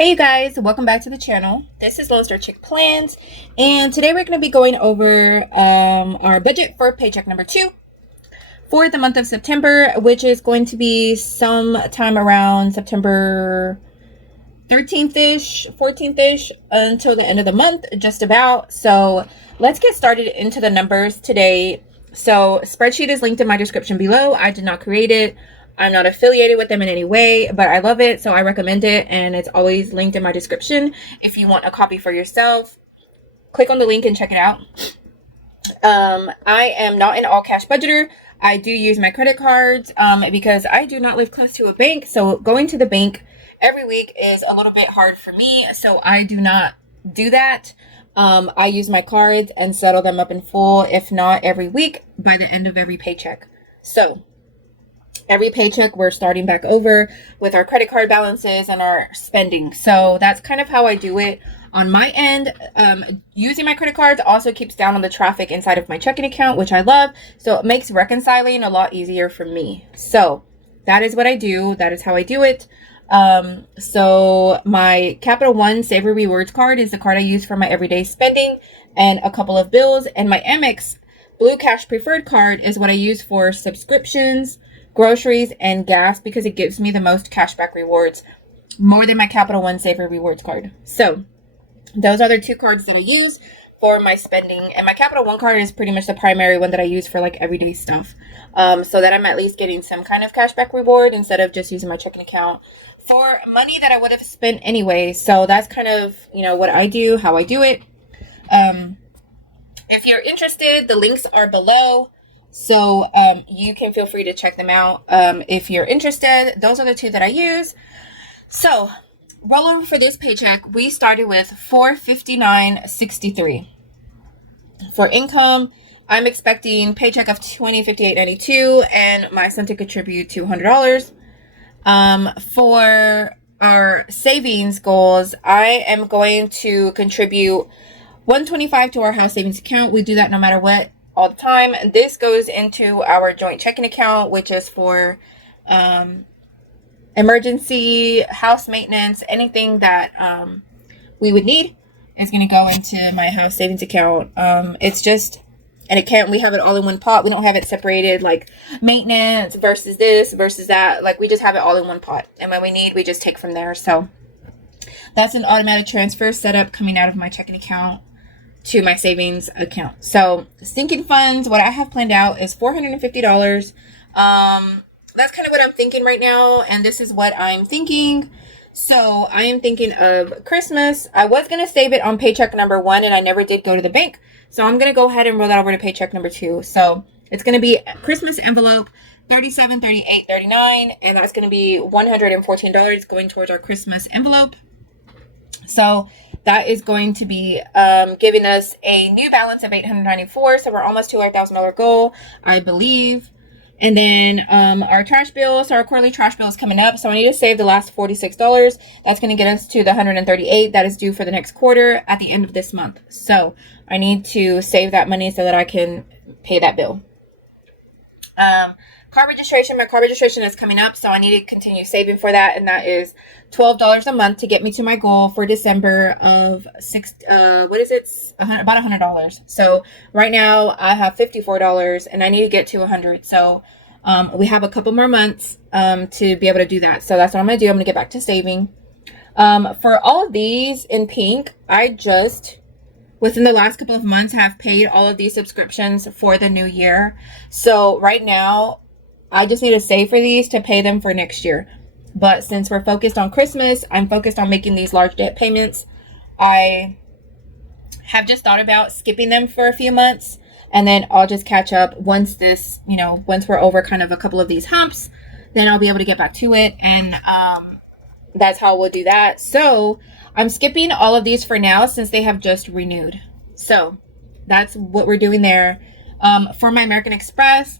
Hey you guys, welcome back to the channel. This is Lone Star Chick Plans, and today we're going to be going over our budget for paycheck number 2 for the month of September, which is going to be sometime around September 13th-ish, 14th-ish until the end of the month, just about. So let's get started into the numbers today. So spreadsheet is linked in my description below. I did not create it. I'm not affiliated with them in any way, but I love it, so I recommend it, and it's always linked in my description. If you want a copy for yourself, click on the link and check it out. I am not an all-cash budgeter. I do use my credit cards because I do not live close to a bank, so going to the bank every week is a little bit hard for me, so I do not do that. I use my cards and settle them up in full, if not every week, by the end of every paycheck. So every paycheck, we're starting back over with our credit card balances and our spending. So that's kind of how I do it on my end. Using my credit cards also keeps down on the traffic inside of my checking account, which I love. So it makes reconciling a lot easier for me. So that is what I do. That is how I do it. So my Capital One Savor Rewards card is the card I use for my everyday spending and a couple of bills. And my Amex Blue Cash Preferred card is what I use for subscriptions, groceries, and gas, because it gives me the most cashback rewards, more than my Capital One Savor Rewards card. So those are the two cards that I use for my spending, and my Capital One card is pretty much the primary one that I use for like everyday stuff, so that I'm at least getting some kind of cashback reward instead of just using my checking account for money that I would have spent anyway. So that's kind of, what I do, how I do it. If you're interested, the links are below. So you can feel free to check them out if you're interested. Those are the two that I use. So rollover for this paycheck, we started with $459.63. For income, I'm expecting paycheck of $20.58.92, and my son to contribute $200. For our savings goals, I am going to contribute $125 to our house savings account. We do that no matter what, all the time. This goes into our joint checking account, which is for emergency, house maintenance, anything that we would need is going to go into my house savings account. It's just an account. We have it all in one pot. We don't have it separated like maintenance versus this versus that. Like, we just have it all in one pot, and when we need, we just take from there. So that's an automatic transfer setup coming out of my checking account to my savings account. So sinking funds, what I have planned out is $450. That's kind of what I'm thinking right now, and this is what I'm thinking. So I am thinking of Christmas. I was going to save it on paycheck number 1, and I never did go to the bank, so I'm going to go ahead and roll that over to paycheck number 2. So it's going to be Christmas envelope, $37, $38, $39, and that's going to be $114 going towards our Christmas envelope. So that is going to be giving us a new balance of $894. So we're almost to our $1,000 goal, I believe. And then our trash bill. So our quarterly trash bill is coming up. So I need to save the last $46. That's going to get us to the $138 that is due for the next quarter at the end of this month. So I need to save that money so that I can pay that bill. Car registration. My car registration is coming up, so I need to continue saving for that, and that is $12 a month to get me to my goal for December of about $100. So right now I have $54, and I need to get to $100. So we have a couple more months to be able to do that. So that's what I'm gonna do. I'm gonna get back to saving. For all of these in pink, I just within the last couple of months have paid all of these subscriptions for the new year. So right now, I just need to save for these to pay them for next year. But since we're focused on Christmas, I'm focused on making these large debt payments. I have just thought about skipping them for a few months, and then I'll just catch up once this, once we're over kind of a couple of these humps, then I'll be able to get back to it. And that's how we'll do that. So I'm skipping all of these for now since they have just renewed. So that's what we're doing there. For my American Express,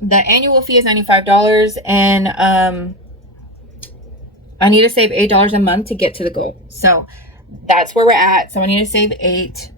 the annual fee is $95, and I need to save $8 a month to get to the goal. So that's where we're at. So I need to save $8.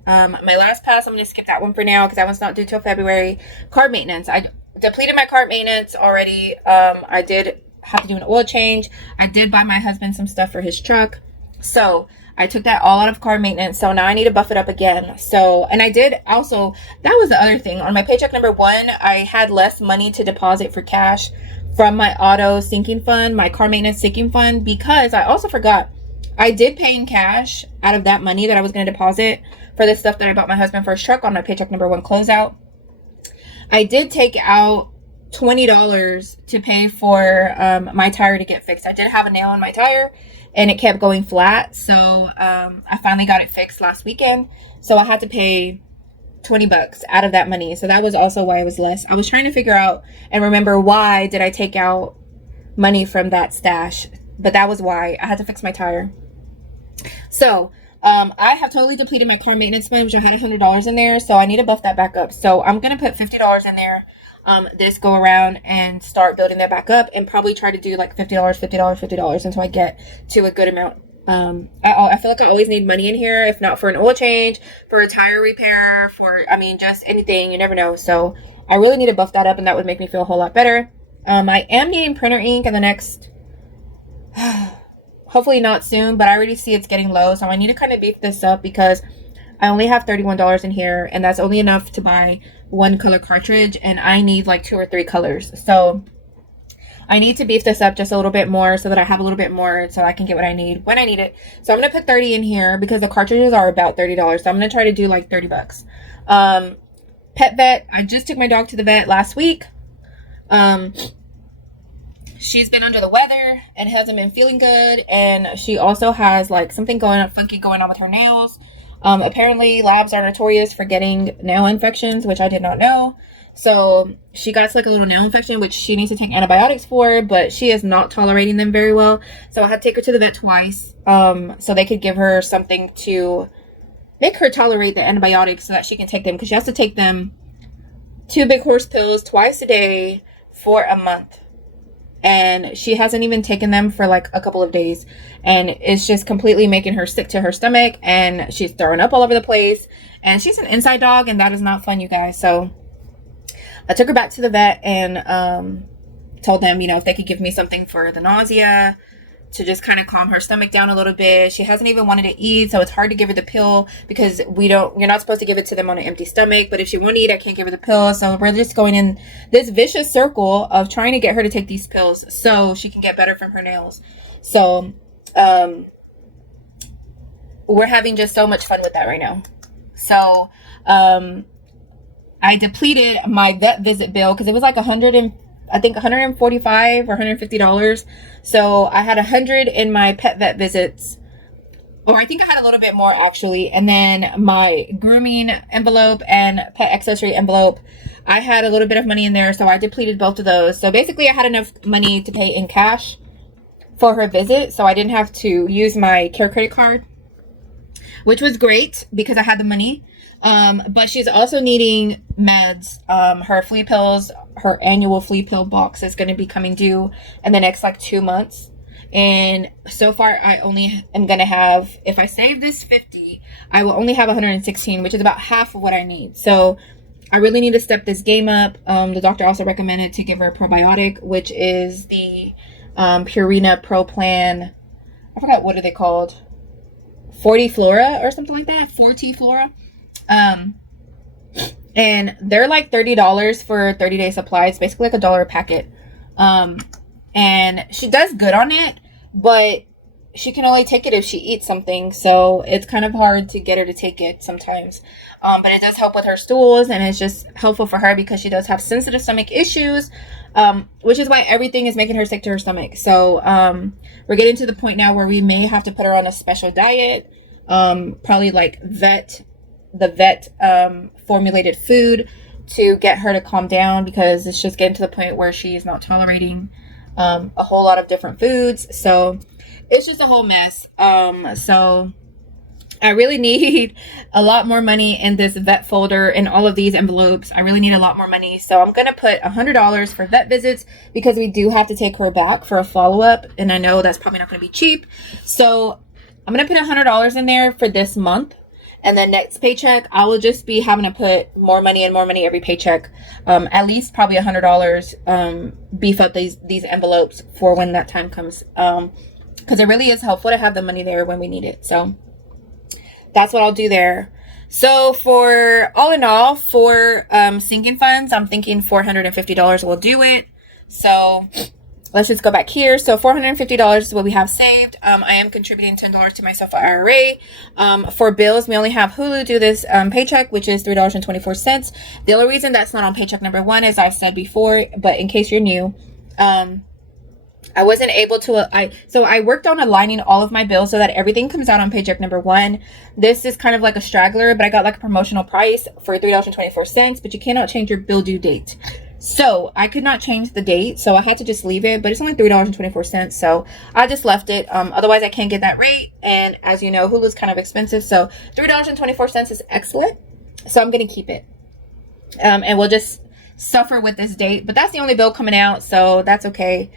My last pass, I'm going to skip that one for now because that one's not due till February. Card maintenance. I depleted my card maintenance already. I did have to do an oil change. I did buy my husband some stuff for his truck. So I took that all out of car maintenance. So now I need to buff it up again. So, and I did also, that was the other thing. On my paycheck number one, I had less money to deposit for cash from my auto sinking fund, my car maintenance sinking fund, because I also forgot I did pay in cash out of that money that I was going to deposit for the stuff that I bought my husband for his truck on my paycheck number one closeout. I did take out $20 to pay for my tire to get fixed. I did have a nail in my tire and it kept going flat. So I finally got it fixed last weekend. So I had to pay $20 out of that money. So that was also why it was less. I was trying to figure out and remember why did I take out money from that stash. But that was why I had to fix my tire. So I have totally depleted my car maintenance fund, which I had $100 in there. So I need to buff that back up. So I'm going to put $50 in there this go around and start building that back up and probably try to do like $50 until I get to a good amount. I feel like I always need money in here, if not for an oil change, for a tire repair, for, I mean, just anything. You never know. So I really need to buff that up and that would make me feel a whole lot better. I am needing printer ink in the next... hopefully not soon, but I already see it's getting low. So I need to kind of beef this up because I only have $31 in here and that's only enough to buy one color cartridge and I need like 2 or 3 colors. So I need to beef this up just a little bit more so that I have a little bit more so I can get what I need when I need it. So I'm going to put 30 in here because the cartridges are about $30. So I'm going to try to do like 30 bucks. Pet vet. I just took my dog to the vet last week. She's been under the weather and hasn't been feeling good. And she also has like something funky going on with her nails. Apparently labs are notorious for getting nail infections, which I did not know. So she got like a little nail infection, which she needs to take antibiotics for, but she is not tolerating them very well. So I had to take her to the vet twice, so they could give her something to make her tolerate the antibiotics so that she can take them. Cause she has to take them 2 big horse pills twice a day for a month. And she hasn't even taken them for like a couple of days. And it's just completely making her sick to her stomach. And she's throwing up all over the place. And she's an inside dog. And that is not fun, you guys. So I took her back to the vet and told them, you know, if they could give me something for the nausea to just kind of calm her stomach down a little bit. She hasn't even wanted to eat, so it's hard to give her the pill because you're not supposed to give it to them on an empty stomach. But if she wants to eat, I can't give her the pill. So we're just going in this vicious circle of trying to get her to take these pills so she can get better from her nails. So we're having just so much fun with that right now. So I depleted my vet visit bill because it was like $145 or $150. So I had 100 in my pet vet visits, or I think I had a little bit more actually. And then my grooming envelope and pet accessory envelope, I had a little bit of money in there. So I depleted both of those. So basically I had enough money to pay in cash for her visit. So I didn't have to use my care credit card, which was great because I had the money. But she's also needing meds. Her flea pills, her annual flea pill box is going to be coming due in the next like 2 months. And so far I only am going to have, if I save this 50, I will only have 116, which is about half of what I need. So I really need to step this game up. The doctor also recommended to give her a probiotic, which is the, Purina Pro Plan. I forgot, what are they called? 40 Flora or something like that. 4T Flora. And they're like $30 for 30-day supply. It's basically like $1 a packet. And she does good on it, but she can only take it if she eats something. So it's kind of hard to get her to take it sometimes. But it does help with her stools, and it's just helpful for her because she does have sensitive stomach issues, which is why everything is making her sick to her stomach. So, we're getting to the point now where we may have to put her on a special diet, probably like the vet formulated food to get her to calm down, because it's just getting to the point where she is not tolerating a whole lot of different foods. So it's just a whole mess. So I really need a lot more money in this vet folder and all of these envelopes. I really need a lot more money. So I'm going to put $100 for vet visits because we do have to take her back for a follow-up. And I know that's probably not going to be cheap. So I'm going to put $100 in there for this month. And then next paycheck, I will just be having to put more money and more money every paycheck. At least probably $100, beef up these envelopes for when that time comes. because it really is helpful to have the money there when we need it. So that's what I'll do there. So for all in all, for sinking funds, I'm thinking $450 will do it. So let's just go back here. So $450 is what we have saved. I am contributing $10 to my SoFi IRA. For bills, we only have Hulu do this Paycheck, which is $3.24. The only reason that's not on Paycheck number one, as I've said before, but in case you're new, I wasn't able to, so I worked on aligning all of my bills so that everything comes out on Paycheck number one. This is kind of like a straggler, but I got like a promotional price for $3.24, but you cannot change your bill due date. So I could not change the date, so I had to just leave it, but it's only $3.24, so I just left it. Otherwise I can't get that rate, and as you know, Hulu's kind of expensive, so $3.24 is excellent, so I'm going to keep it. And we'll just suffer with this date, but that's the only bill coming out, so that's okay.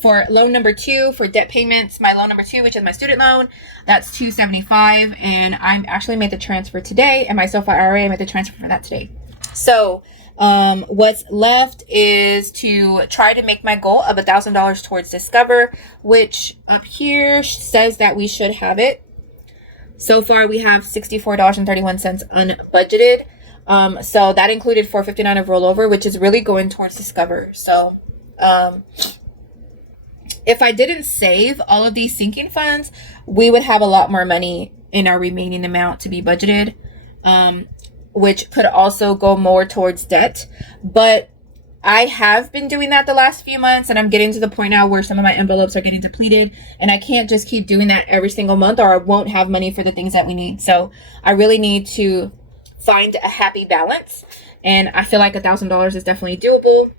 For loan number 2, for debt payments, my loan number 2, which is my student loan, that's $275, and I actually made the transfer today, and my SoFi IRA, I made the transfer for that today. So what's left is to try to make my goal of $1,000 towards Discover, which up here says that we should have it. So far we have $64.31 unbudgeted. So that included $459 of rollover, which is really going towards Discover. So if I didn't save all of these sinking funds, we would have a lot more money in our remaining amount to be budgeted, which could also go more towards debt. But I have been doing that the last few months, and I'm getting to the point now where some of my envelopes are getting depleted, and I can't just keep doing that every single month, or I won't have money for the things that we need. So I really need to find a happy balance, and I feel like $1,000 is definitely doable.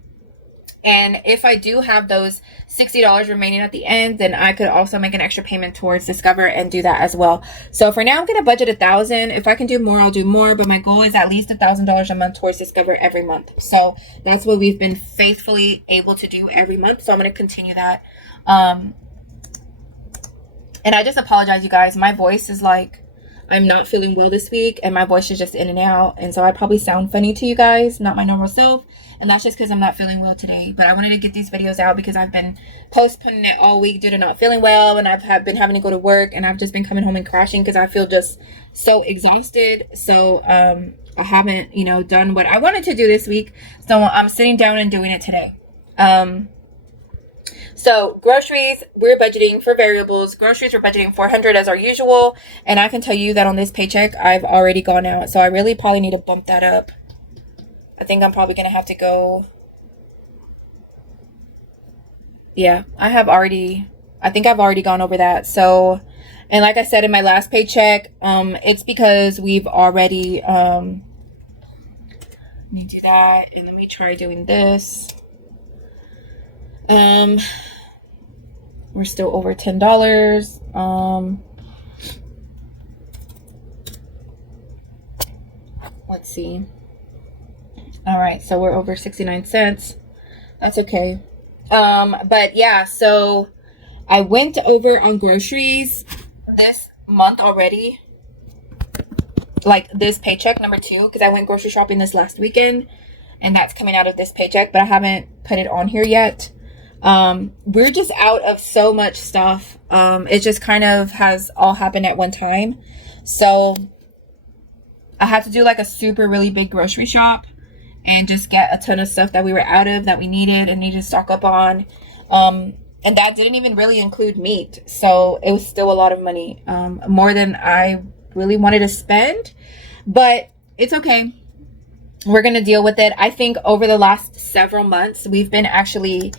And if I do have those $60 remaining at the end, then I could also make an extra payment towards Discover and do that as well. So for now, I'm going to budget $1,000. If I can do more, I'll do more. But my goal is at least $1,000 a month towards Discover every month. So that's what we've been faithfully able to do every month. So I'm going to continue that. And I just apologize, you guys. My voice is like, I'm not feeling well this week, and my voice is just in and out. And so I probably sound funny to you guys, not my normal self. And that's just because I'm not feeling well today. But I wanted to get these videos out because I've been postponing it all week due to not feeling well. And I've been having to go to work. And I've just been coming home and crashing because I feel just so exhausted. So I haven't, done what I wanted to do this week. So I'm sitting down and doing it today. So groceries, we're budgeting for variables. Groceries, we're budgeting $400 as our usual. And I can tell you that on this paycheck, I've already gone out. So I really probably need to bump that up. I think I'm probably going to have to go. Yeah, I think I've already gone over that. So, and like I said in my last paycheck, it's because we've already, let me do that. And let me try doing this. We're still over $10. Let's see. All right, so we're over 69 cents. That's okay. But yeah, so I went over on groceries this month already, like this paycheck number 2, because I went grocery shopping this last weekend, and that's coming out of this paycheck, but I haven't put it on here yet. We're just out of so much stuff. It just kind of has all happened at one time. So I had to do like a super really big grocery shop and just get a ton of stuff that we were out of, that we needed and needed to stock up on. And that didn't even really include meat. So it was still a lot of money, more than I really wanted to spend, but it's okay. We're going to deal with it. I think over the last several months, we've been actually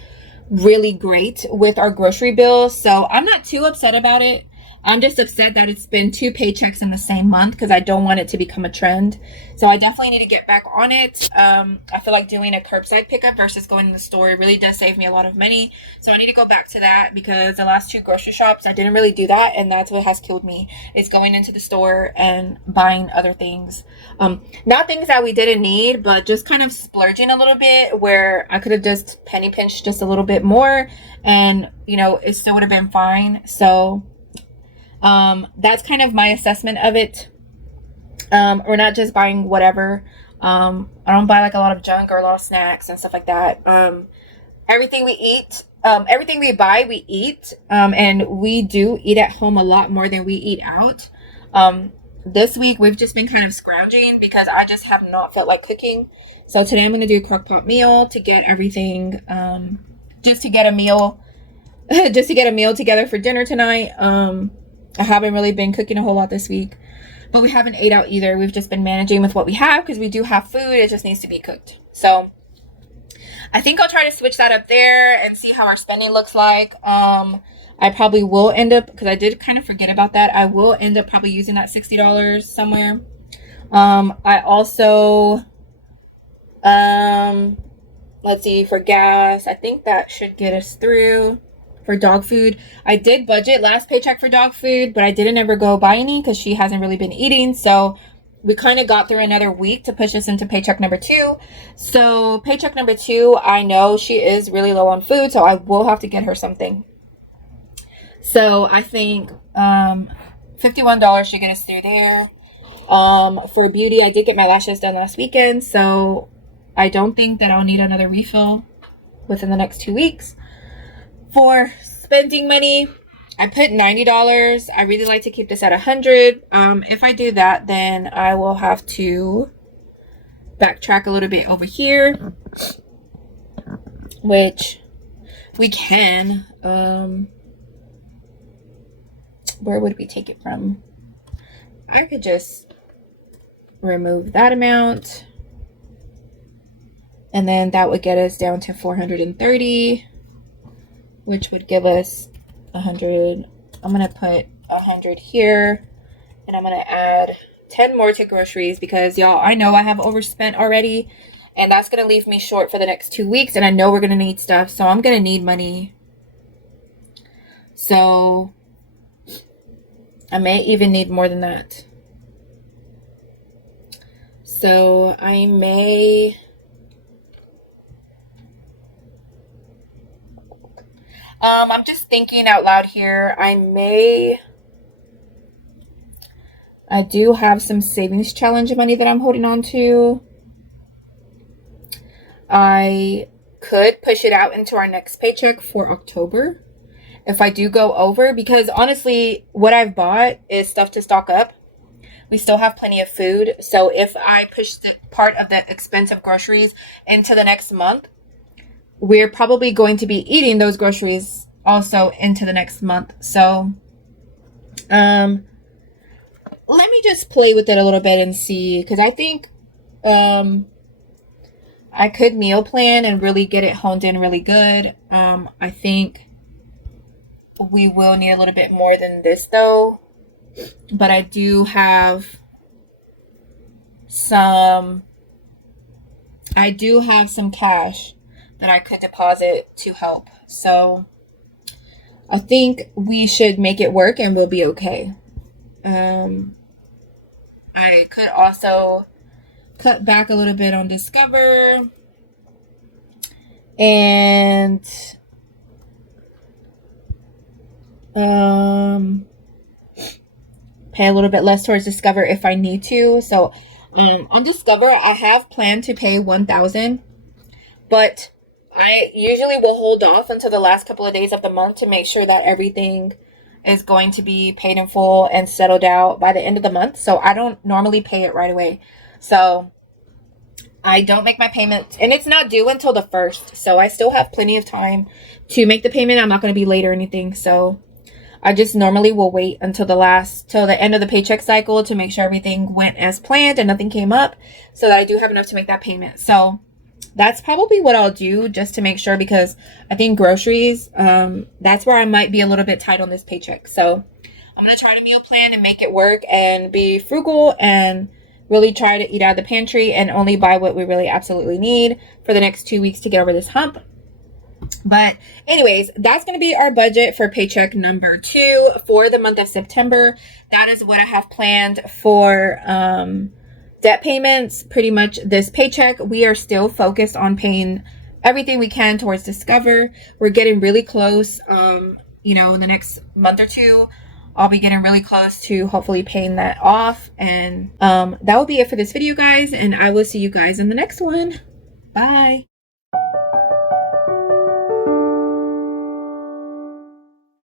really great with our grocery bills. So I'm not too upset about it. I'm just upset that it's been 2 paychecks in the same month because I don't want it to become a trend. So I definitely need to get back on it. I feel like doing a curbside pickup versus going in the store, it really does save me a lot of money. So I need to go back to that because the last 2 grocery shops, I didn't really do that. And that's what has killed me, is going into the store and buying other things. Not things that we didn't need, but just kind of splurging a little bit where I could have just penny pinched just a little bit more and, it still would have been fine. So that's kind of my assessment of it. We're not just buying whatever. I don't buy like a lot of junk or a lot of snacks and stuff like that. everything we eat, everything we buy, we eat. And we do eat at home a lot more than we eat out. This week we've just been kind of scrounging because I just have not felt like cooking. So today I'm going to do a crock pot meal to get everything, just to get a meal, just to get a meal together for dinner tonight. I haven't really been cooking a whole lot this week, but we haven't ate out either. We've just been managing with what we have because we do have food. It just needs to be cooked. So I think I'll try to switch that up there and see how our spending looks like. I probably will end up, because I did kind of forget about that, I will end up probably using that $60 somewhere. I also, let's see, for gas, I think that should get us through. For dog food, I did budget last paycheck for dog food, but I didn't ever go buy any because she hasn't really been eating. So we kind of got through another week to push us into paycheck number 2. So paycheck number 2, I know she is really low on food, so I will have to get her something. So I think $51 should get us through there. For beauty, I did get my lashes done last weekend, so I don't think that I'll need another refill within the next 2 weeks. For spending money, I put $90. I really like to keep this at $100. If I do that, then I will have to backtrack a little bit over here, which we can. Where would we take it from? I could just remove that amount, and then that would get us down to 430, which would give us 100. I'm going to put 100 here, and I'm going to add 10 more to groceries because, y'all, I know I have overspent already, and that's going to leave me short for the next 2 weeks, and I know we're going to need stuff, so I'm going to need money. So I may even need more than that. So I may... I'm just thinking out loud here. I do have some savings challenge money that I'm holding on to. I could push it out into our next paycheck for October if I do go over, because honestly, what I've bought is stuff to stock up. We still have plenty of food. So if I push the part of the expensive groceries into the next month, we're probably going to be eating those groceries also into the next month. So let me just play with it a little bit and see, because I think I could meal plan and really get it honed in really good. I think we will need a little bit more than this though, but I do have some cash that I could deposit to help. So I think we should make it work and we'll be okay. I could also cut back a little bit on Discover and pay a little bit less towards Discover if I need to. So on Discover, I have planned to pay $1,000, but I usually will hold off until the last couple of days of the month to make sure that everything is going to be paid in full and settled out by the end of the month. So I don't normally pay it right away. So I don't make my payment, and it's not due until the 1st. So I still have plenty of time to make the payment. I'm not going to be late or anything. So I just normally will wait until till the end of the paycheck cycle to make sure everything went as planned and nothing came up, so that I do have enough to make that payment. So that's probably what I'll do, just to make sure, because I think groceries, that's where I might be a little bit tight on this paycheck. So I'm going to try to meal plan and make it work and be frugal and really try to eat out of the pantry and only buy what we really absolutely need for the next 2 weeks to get over this hump. But anyways, that's going to be our budget for paycheck number 2 for the month of September. That is what I have planned for debt payments. Pretty much this paycheck, we are still focused on paying everything we can towards Discover. We're getting really close. In the next month or two, I'll be getting really close to hopefully paying that off. And that will be it for this video, guys. And I will see you guys in the next one. Bye.